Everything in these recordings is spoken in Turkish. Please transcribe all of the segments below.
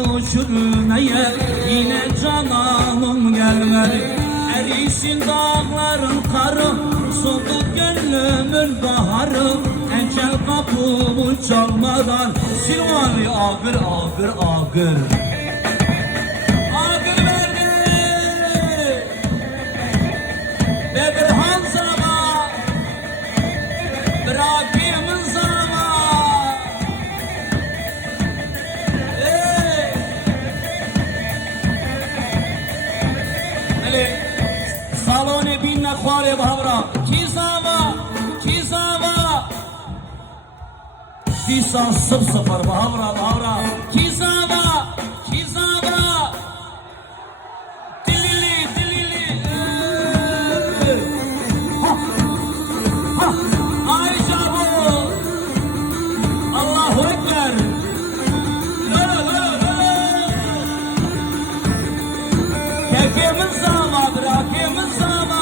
yolu çürümeye yine cananım gelmedi. Erisin dağların karı, soldu gönlümün baharı. Ecel kapımı çalmadan Silvani ağır ağır ağır. Ağır verdi Bedirhan sana, bırakayım sana. Salone binne khware bhavra Kizava Kisa sıfır bhavra Kizava Dilili Ay Jabu Allahu Ekber. Kekemiz sama, bırakemiz sama.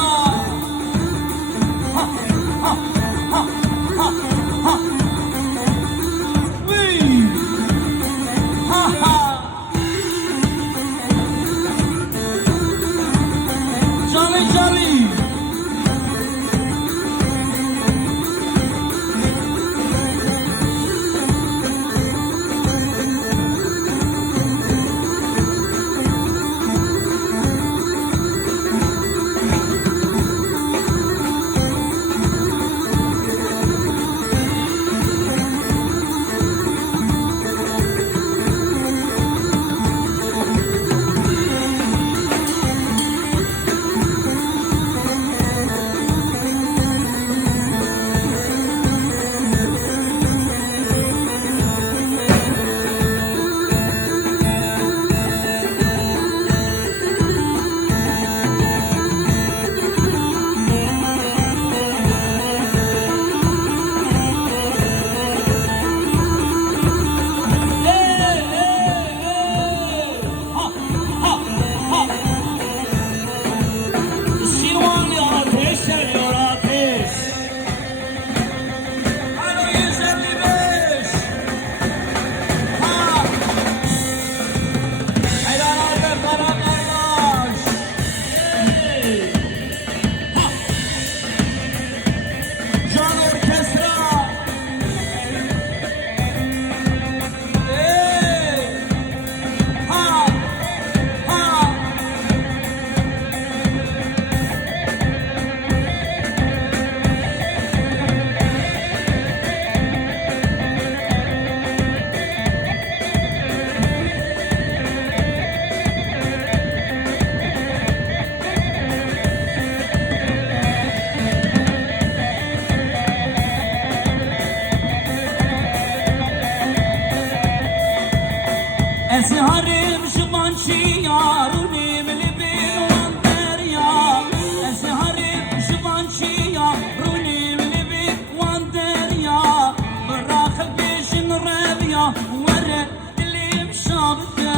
Esiharim şubançi yarunim libin olan derya. Esiharim şubançi yarunim libin olan derya. Bırak peşin revya vere dilim şabke.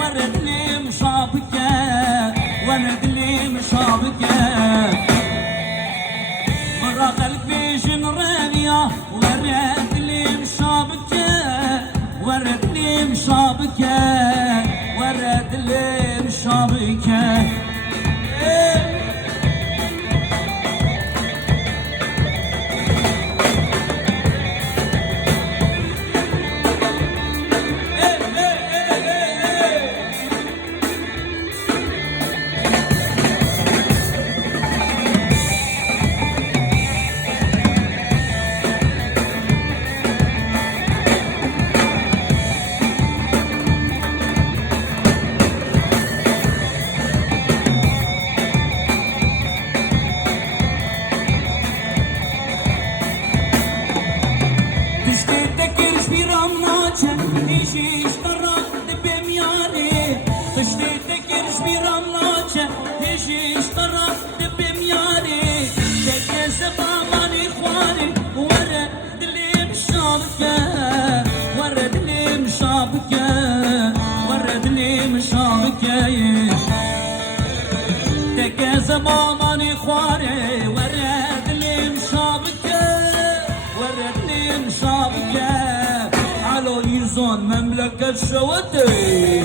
Vere dilim şabke. Vere dilim şabke. Bırak peşin revya vere dilim şabke. وردلي شابكة وردلي شابكة. زماني خواري ورد لي مشابكة ورد لي مشابكة على يزون جان مملكة شوتي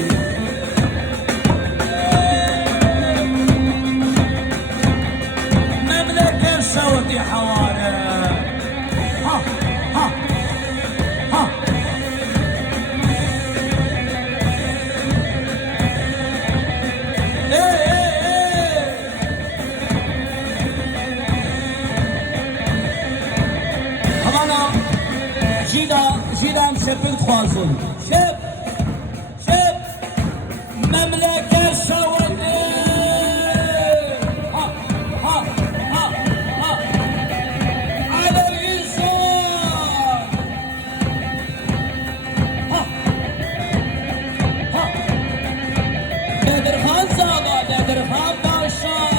مملكة شوتي حوالي ها ها ها جيدا مسافر تخوازن شب شب مملكة شوالي ها ها ها ها على اليسار ها ها نادر خان زادا نادر خان باشا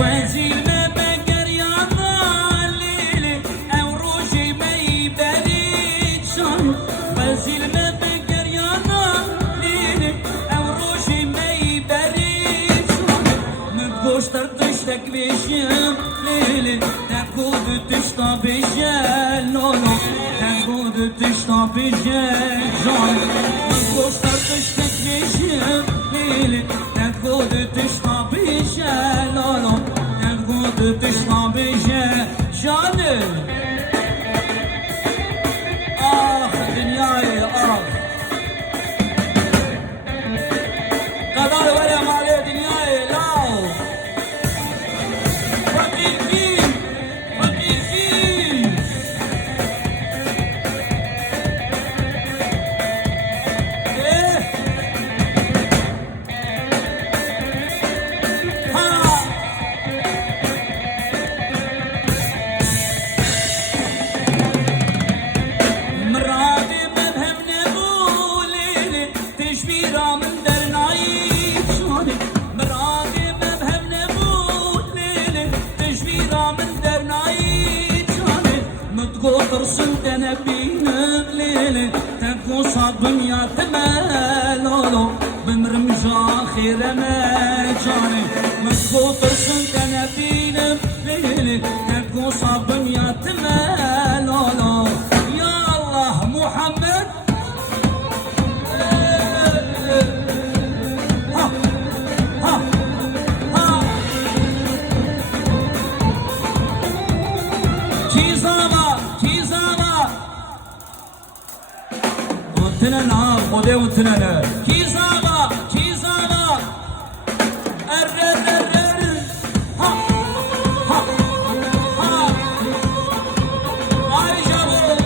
وزير ما بقر يا ظالي او روجي ما يبالي شان وزير ما بقر يا ظالي او روجي ما يبالي شان نتقوش ترتش تكليشم ليلي تقود تشطى بجال لولو تقود تشطى بجال جان نتقوش ترتش تكليشم ليلي تقود تشطى بجال لولو تشطى بجاه جاني دنياي قضاء ولا مالي دنياي لا فقير فيه فقير فيه ترسل تنبينا ليلي تكو صابن يا تمالولو بمرمجا خير ما جاني متكو ترسل تنبينا ليلي تكو صابن يا تمالولو يا الله محمد تننا خده و تننا کیزاوا کیزاوا ارر ها ها ها آی جابو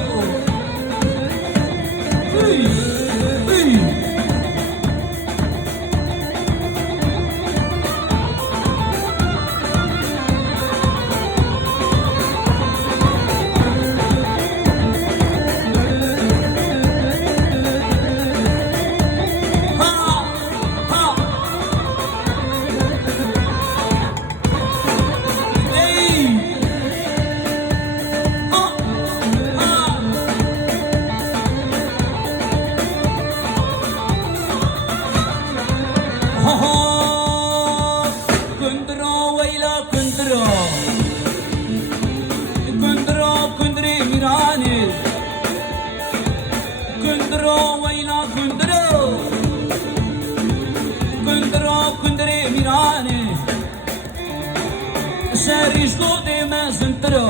Seris do de mais entero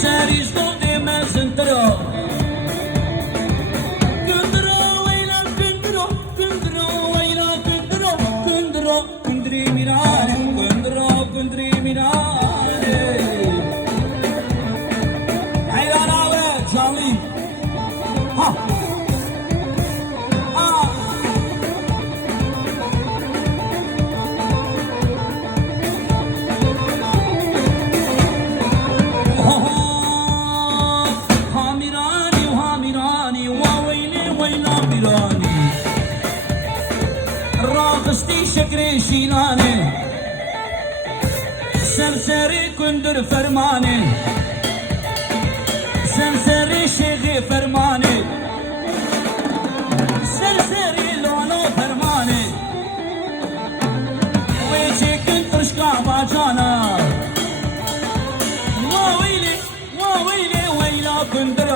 Seris do de mais entero Kundro waila kundro Kundro waila kundro Kundro kundri mirane Kundro kundri mirane Hayrana alayım. Ha. راقصتي شكري شيلاني سمسري كندر فرماني سمسري شيخي فرماني سمسري لونو فرماني ويجي كنت رشقا باجانا ويلي ويلا كندر